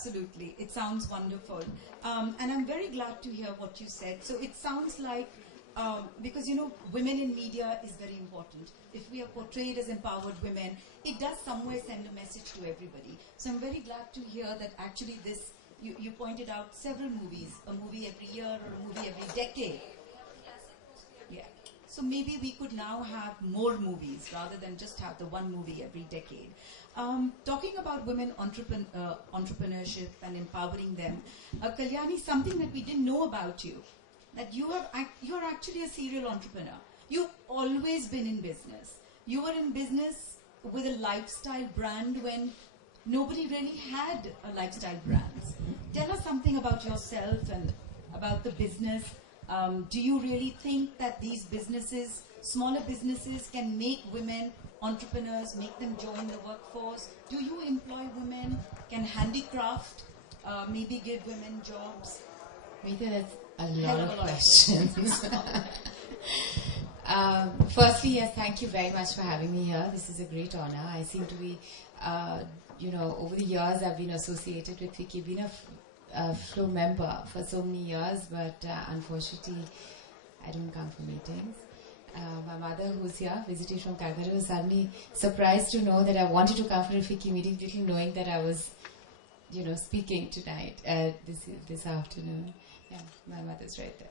absolutely. It sounds wonderful. And I'm very glad to hear what you said. So it sounds like, because, women in media is very important. If we are portrayed as empowered women, it does somewhere send a message to everybody. So I'm very glad to hear that actually this, you pointed out several movies, a movie every year or a movie every decade. Yeah. So maybe we could now have more movies rather than just have the one movie every decade. Talking about women entrepreneurship and empowering them, Kalyani, something that we didn't know about you, that you're actually a serial entrepreneur. You've always been in business. You were in business with a lifestyle brand when nobody really had a lifestyle brand. Tell us something about yourself and about the business. Do you really think that these businesses, smaller businesses, can make women entrepreneurs, make them join the workforce? Do you employ women? Can handicraft maybe give women jobs? Meeta, that's a lot of questions. Firstly, yes, thank you very much for having me here. This is a great honor. I seem to be, over the years I've been associated with Vicky, been a Flow member for so many years, but unfortunately I don't come for meetings. My mother, who's here, visiting from Calcutta, was suddenly surprised to know that I wanted to come for a FICCI meeting, little knowing that I was, speaking tonight, this afternoon. Yeah, my mother's right there.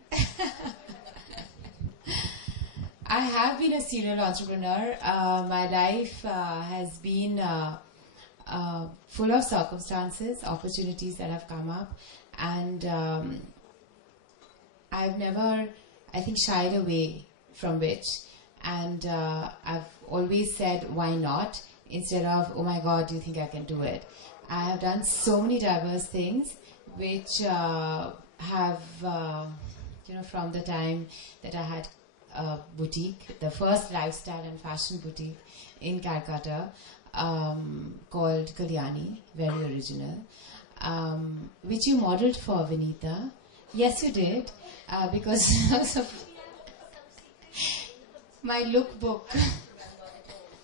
I have been a serial entrepreneur. My life has been full of circumstances, opportunities that have come up, and I've never, I think, shied away from which, and I've always said, why not, instead of, oh my God, do you think I can do it? I have done so many diverse things which have, from the time that I had a boutique, the first lifestyle and fashion boutique in Calcutta, called Kalyani, very original, which you modeled for, Vineeta. Yes, you did, because of my lookbook.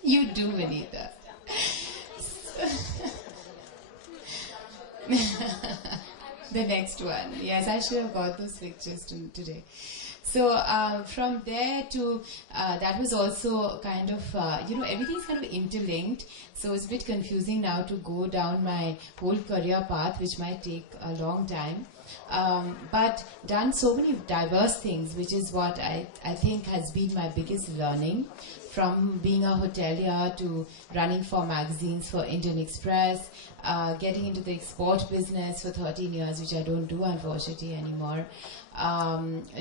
You do, Vineeta. The next one. Yes, I should have got those pictures today. So from there to, that was also kind of, everything's kind of interlinked. So it's a bit confusing now to go down my whole career path, which might take a long time. But done so many diverse things, which is what I think has been my biggest learning. From being a hotelier to running for magazines for Indian Express, getting into the export business for 13 years, which I don't do unfortunately anymore,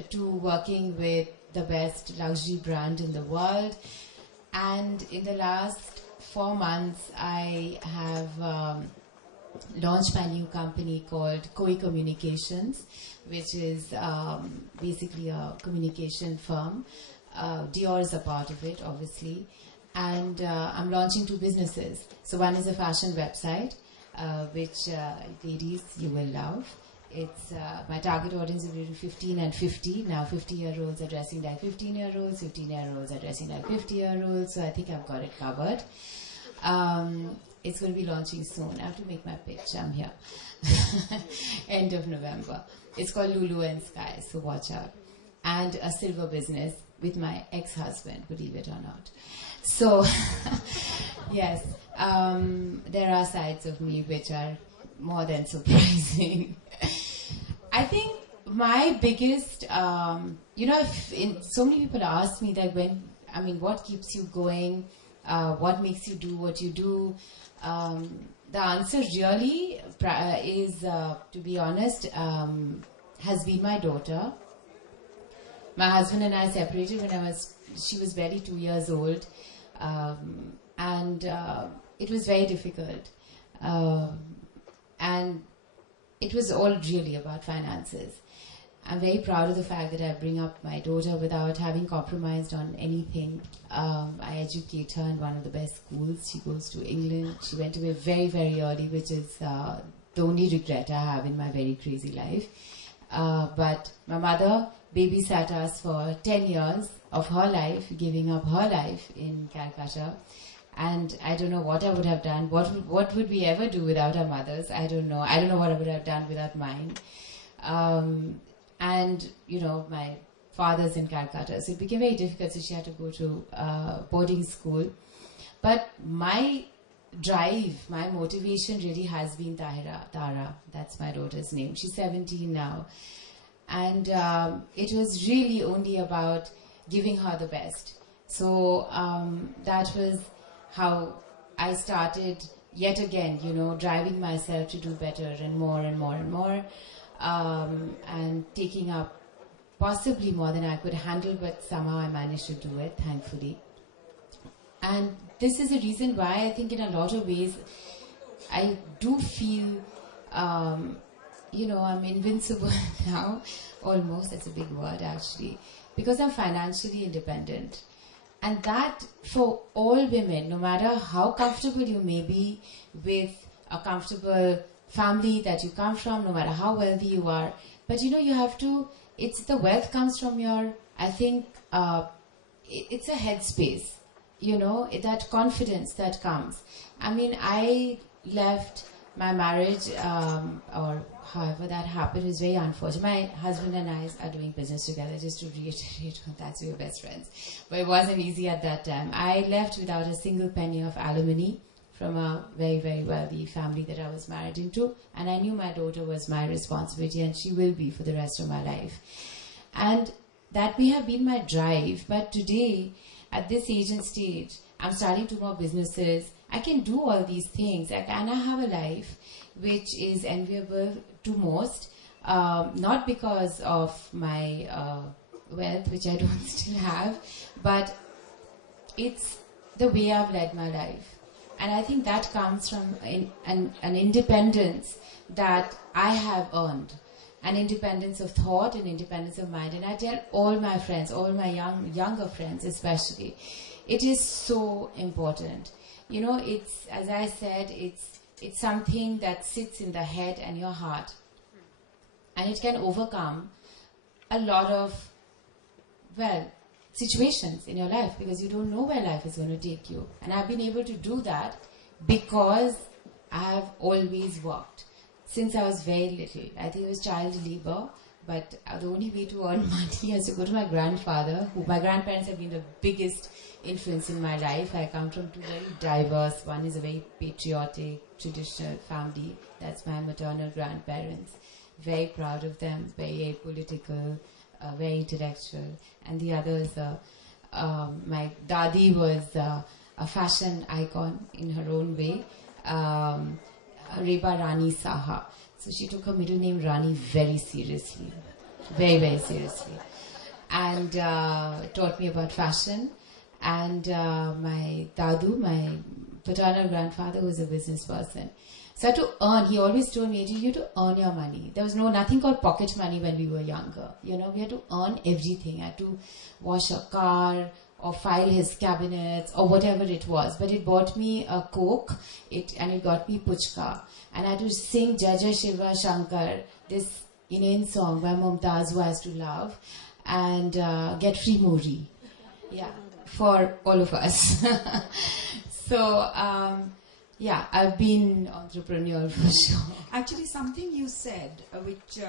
to working with the best luxury brand in the world. And in the last 4 months, I have launched my new company called Koi Communications, which is basically a communication firm. Dior is a part of it, obviously. And I'm launching 2 businesses. So one is a fashion website, which ladies, you will love. It's my target audience is between 15 and 50. Now 50-year-olds are dressing like 15-year-olds, 15-year-olds are dressing like 50-year-olds. So I think I've got it covered. It's going to be launching soon. I have to make my pitch. I'm here. End of November. It's called Lulu and Sky, so watch out. And a silver business with my ex-husband, believe it or not. So, yes, there are sides of me which are more than surprising. I think my biggest, so many people ask me that what keeps you going, what makes you do what you do? The answer really is, to be honest, has been my daughter. My husband and I separated when she was barely 2 years old, and it was very difficult. And it was all really about finances. I'm very proud of the fact that I bring up my daughter without having compromised on anything. I educate her in one of the best schools. She goes to England. She went away very, very early, which is the only regret I have in my very crazy life. But my mother babysat us for 10 years of her life, giving up her life in Calcutta. And I don't know what I would have done. What would we ever do without our mothers? I don't know. I don't know what I would have done without mine. And, you know, my father's in Calcutta, so it became very difficult, so she had to go to boarding school. But my drive, my motivation really has been Tara, that's my daughter's name. She's 17 now. And it was really only about giving her the best. So that was how I started yet again, you know, driving myself to do better and more and more and more, and taking up possibly more than I could handle, but somehow I managed to do it, thankfully. And this is a reason why I think in a lot of ways I do feel, you know, I'm invincible now, almost. That's a big word actually, because I'm financially independent. And that for all women, no matter how comfortable you may be with a comfortable family that you come from, no matter how wealthy you are, but you know, you have to, it's the wealth comes from your, I think, it's a headspace, you know, that confidence that comes. I mean, I left my marriage, or however that happened, is very unfortunate. My husband and I are doing business together, just to reiterate, that's we're best friends. But it wasn't easy at that time. I left without a single penny of alimony from a very, very wealthy family that I was married into. And I knew my daughter was my responsibility, and she will be for the rest of my life. And that may have been my drive, but today, at this age and stage, I'm starting 2 more businesses. I can do all these things, and I have a life which is enviable to most, not because of my wealth, which I don't still have, but it's the way I've led my life. And I think that comes from an independence that I have earned, an independence of thought, an independence of mind. And I tell all my friends, all my younger friends especially, it is so important. You know, it's, as I said, it's something that sits in the head and your heart. And it can overcome a lot of, well, situations in your life, because you don't know where life is going to take you. And I've been able to do that because I have always worked. Since I was very little, I think it was child labor, but the only way to earn money is to go to my grandfather, who my grandparents have been the biggest influence in my life. I come from 2 very diverse, one is a very patriotic, traditional family, that's my maternal grandparents. Very proud of them, very political, very intellectual. And the others, my dadi was a fashion icon in her own way, Reba Rani Saha. So she took her middle name Rani very seriously, very, very seriously. And taught me about fashion. And my dadu, my paternal grandfather, was a business person. So I had to earn, he always told me, you had to earn your money. There was nothing called pocket money when we were younger. You know, we had to earn everything. I had to wash a car or file his cabinets or whatever it was. But it bought me a Coke and it got me Puchka. And I had to sing Jaja Shiva Shankar, this inane song by Mumtaz, who has to love, and get free Muri. Yeah, for all of us. So, yeah, I've been entrepreneurial for sure. Actually, something you said, which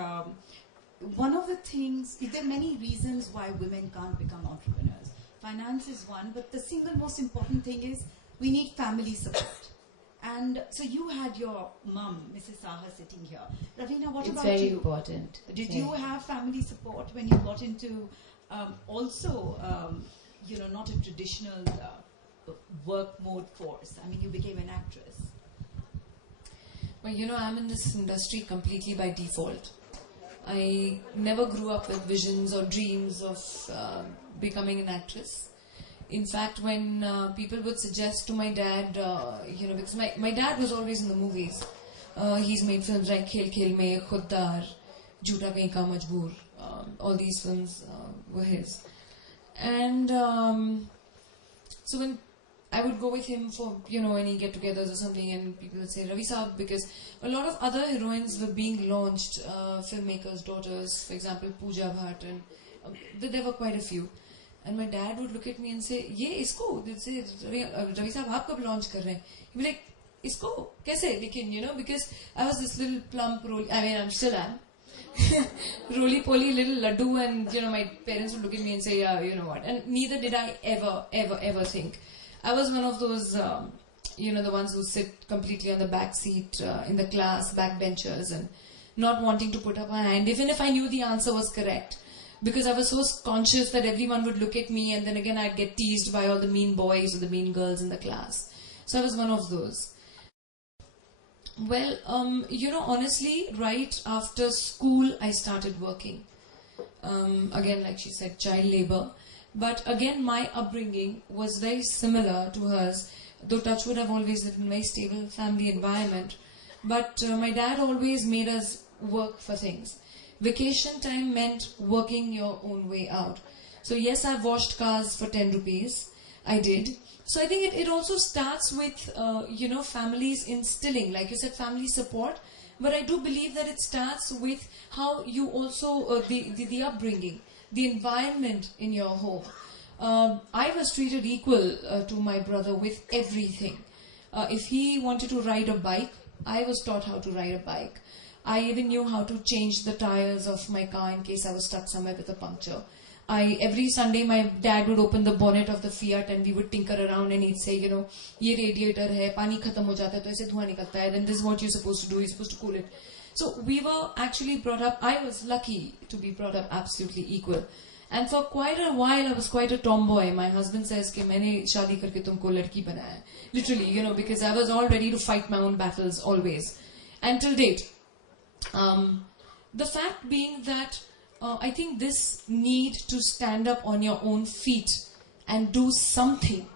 one of the things, there are many reasons why women can't become entrepreneurs. Finance is one, but the single most important thing is we need family support. And so you had your mum, Mrs. Saha, sitting here. Ravina, what about you? It's very important. Did you have family support when you got into also, you know, not a traditional work mode force? I mean, you became an actress. Well, you know, I'm in this industry completely by default. I never grew up with visions or dreams of becoming an actress. In fact, when people would suggest to my dad, you know, because my dad was always in the movies. He's made films like Khel Khel Mein, Khuddar, Jhoota Kahin Ka Majboor. All these films were his. And so when I would go with him for, you know, any get-togethers or something, and people would say, Ravi Saab, because a lot of other heroines were being launched, filmmakers' daughters, for example, Pooja Bhatt, and there were quite a few. And my dad would look at me and say, "ये इसको रवि साहब आप कब launch कर रहे हैं?" He'd be like, "इसको कैसे?" लेकिन because I was this little plump, I'm still am. Roly poly little laddu, and my parents would look at me and say, "Yeah, you know what?" And neither did I ever think. I was one of those, the ones who sit completely on the back seat in the class, backbenchers, and not wanting to put up a hand, even if I knew the answer was correct. Because I was so conscious that everyone would look at me, and then again I'd get teased by all the mean boys or the mean girls in the class. So I was one of those. Well, honestly, right after school, I started working. Again, like she said, child labor. But again, my upbringing was very similar to hers. Though touch wood, I've always lived in a very stable family environment. But my dad always made us work for things. Vacation time meant working your own way out. So yes, I've washed cars for 10 rupees. I did. So I think it also starts with, families instilling, like you said, family support. But I do believe that it starts with how you also, the upbringing, the environment in your home. I was treated equal to my brother with everything. If he wanted to ride a bike, I was taught how to ride a bike. I even knew how to change the tires of my car in case I was stuck somewhere with a puncture. Every Sunday my dad would open the bonnet of the Fiat and we would tinker around, and he'd say, ye radiator hai, pani khatam ho jata hai, to aise dhuan nikalta hai, then this is what you're supposed to do, you're supposed to cool it. So we were actually brought up, I was lucky to be brought up absolutely equal. And for quite a while I was quite a tomboy. My husband says कि मैंने शादी करके तुमको लड़की बनाया. Literally, because I was all ready to fight my own battles always. Until date. The fact being that I think this need to stand up on your own feet and do something,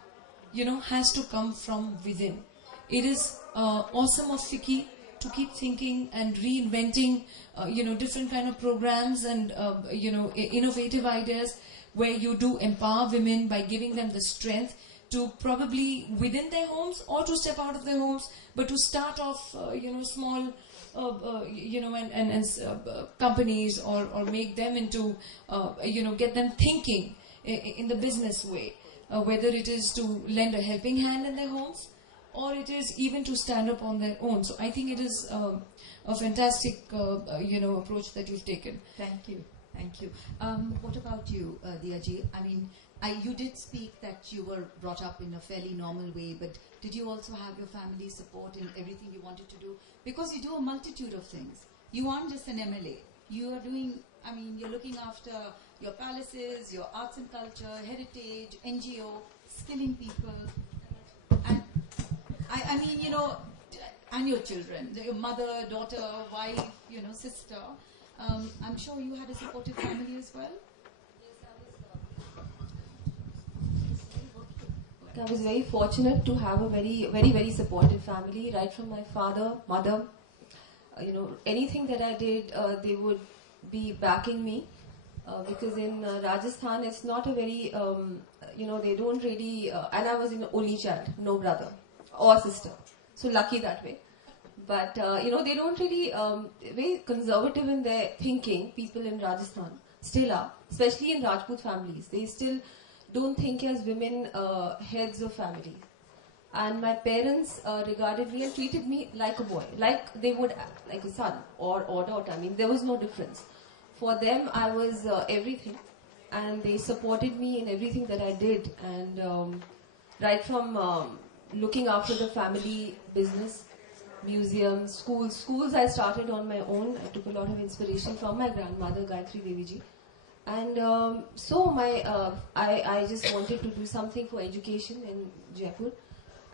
has to come from within. It is awesome of Fiki to keep thinking and reinventing, different kind of programs and, innovative ideas where you do empower women by giving them the strength to probably within their homes or to step out of their homes, but to start off, small, companies or make them into, get them thinking in the business way, whether it is to lend a helping hand in their homes or it is even to stand up on their own. So I think it is a fantastic, approach that you've taken. Thank you. Thank you. What about you, Diyaji? I mean, you did speak that you were brought up in a fairly normal way, but did you also have your family support in everything you wanted to do? Because you do a multitude of things. You aren't just an MLA. You are doing, you're looking after your palaces, your arts and culture, heritage, NGO, skilling people. And and your children, your mother, daughter, wife, sister. I'm sure you had a supportive family as well. I was very fortunate to have a very, very, very supportive family, right from my father, mother. Anything that I did, they would be backing me. Because in Rajasthan, it's not a very, they don't really, and I was an only child, no brother or sister. So lucky that way. But, they don't really, very conservative in their thinking, people in Rajasthan still are, especially in Rajput families. They still don't think as women heads of family. And my parents regarded me and treated me like a boy, like they would, like a son or daughter. There was no difference. For them, I was everything, and they supported me in everything that I did. And right from looking after the family business, museums, schools I started on my own. I took a lot of inspiration from my grandmother, Gayatri Devi ji. And so I just wanted to do something for education in Jaipur.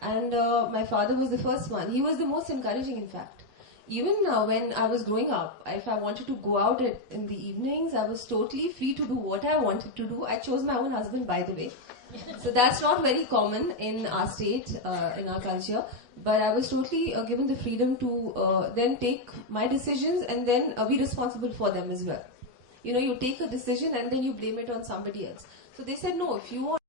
And my father was the first one. He was the most encouraging, in fact. Even when I was growing up, if I wanted to go out in the evenings, I was totally free to do what I wanted to do. I chose my own husband, by the way. So that's not very common in our state, in our culture. But I was totally given the freedom to then take my decisions and then be responsible for them as well. You take a decision and then you blame it on somebody else. So they said, no, if you want